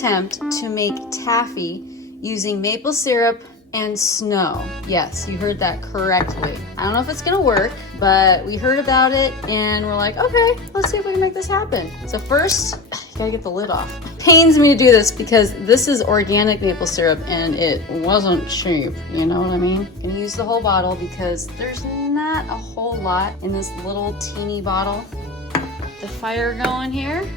attempt to make taffy using maple syrup and snow. Yes, you heard that correctly. I don't know if it's gonna work, but we heard about it and we're like, okay, let's see if we can make this happen. So first, you gotta get the lid off. Pains me to do this because this is organic maple syrup and it wasn't cheap, you know what I mean? I'm gonna use the whole bottle because there's not a whole lot in this little teeny bottle. The fire going here.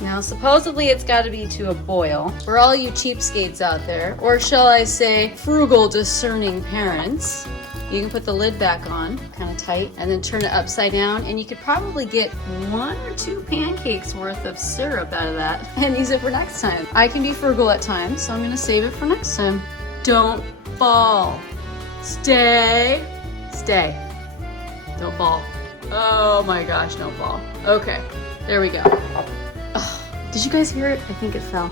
Now, supposedly it's got to be to a boil. For all you cheapskates out there, or shall I say frugal, discerning parents, you can put the lid back on, kind of tight, and then turn it upside down, and you could probably get 1 or 2 pancakes worth of syrup out of that and use it for next time. I can be frugal at times, so I'm going to save it for next time. Don't fall. Stay. Stay. Don't fall. Oh my gosh, don't fall. Okay, there we go. Did you guys hear it? I think it fell.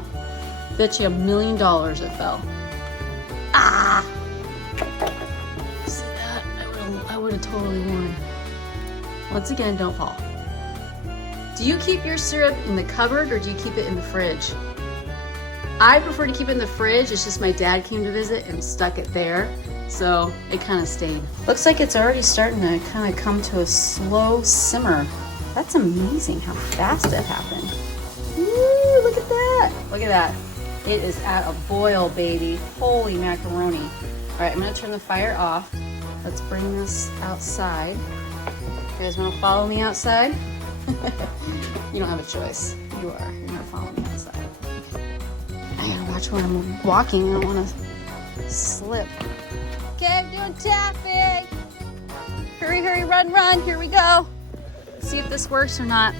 Bet you $1 million it fell. Ah! See that? I would have totally won. Once again, don't fall. Do you keep your syrup in the cupboard or do you keep it in the fridge? I prefer to keep it in the fridge. It's just my dad came to visit and stuck it there. So it kind of stayed. Looks like it's already starting to kind of come to a slow simmer. That's amazing how fast it happened. Ooh, look at that. Look at that. It is at a boil, baby. Holy macaroni. All right, I'm gonna turn the fire off. Let's bring this outside. You guys wanna follow me outside? You don't have a choice. You are. You're gonna follow me outside. I gotta watch when I'm walking. I don't wanna slip. Okay, I'm doing tapping. Hurry, hurry, run, run. Here we go. See if this works or not.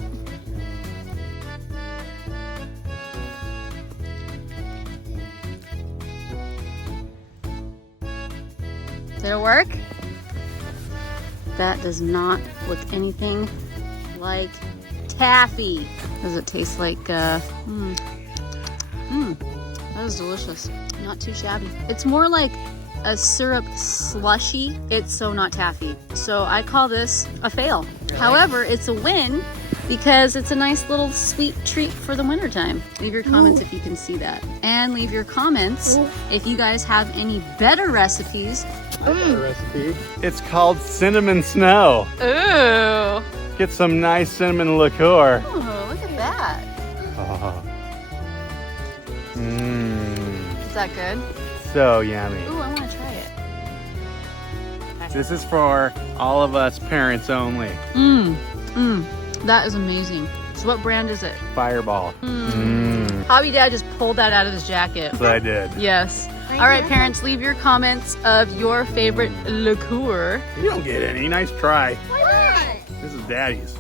Did it work? That does not look anything like taffy. Does it taste like, that is delicious. Not too shabby. It's more like a syrup slushy. It's so not taffy. So I call this a fail. Really? However, it's a win because it's a nice little sweet treat for the wintertime. Leave your comments if you can see that. And leave your comments if you guys have any better recipes. I got a recipe. It's called cinnamon snow. Ooh. Get some nice cinnamon liqueur. Ooh, look at that. Oh. Is that good? So yummy. Ooh, I want to try it. This is for all of us parents only. That is amazing. So what brand is it? Fireball. Hobby Dad just pulled that out of his jacket. So I did. Yes. All right, parents, leave your comments of your favorite liqueur. You don't get any. Nice try. Why not? This is Daddy's.